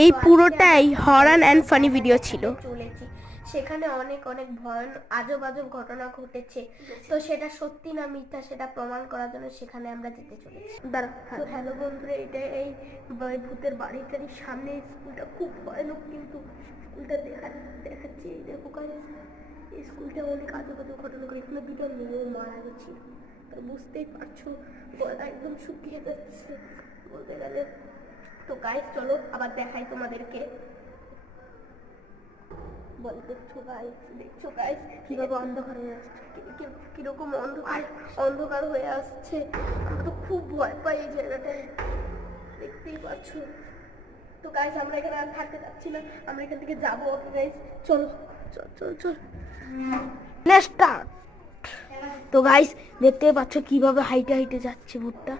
এই পুরোটাই horror and funny video ছিল। চলেছি, সেখানে অনেক অনেক ভয়ানক আজব আজব ঘটনা ঘটেছে। তো সেটা সত্যি না মিথ্যা সেটা প্রমাণ করার জন্য সেখানে আমরা যেতে চলেছি। তো হ্যালো বন্ধুরা, এটা এই ভূতের বাড়িটারই সামনে স্কুলটা খুব ভয়ানক, কিন্তু স্কুলটা দেখাচ্ছি। এই দেখো গাইস, এই স্কুলটা অনেক আজব আজব ঘটনা করে। এখানে দুটো মেয়েও মারা গেছিল, তো বুঝতেই পারছো গলা একদম শুকিয়ে যাচ্ছে বলতে গেলে। তো গাইস চলো আবার দেখাই তোমাদেরকে। বল, দেখছো গাইস কিভাবে অন্ধকার হয়ে আসছে, কিরকম অন্ধকার হয়ে আসছে। আমরা তো খুব ভয় পাই এই জায়গাটায়, দেখতেই পাচ্ছ। তো গাইস আমরা এখানে আর থাকতে চাচ্ছি না, আমরা এখান থেকে যাবো। ওকে গাইস চলো, চল চল চল স্টার্ট। তো গাইস দেখতেই পাচ্ছ কিভাবে হাইটে হাইটে যাচ্ছে ভূতটা।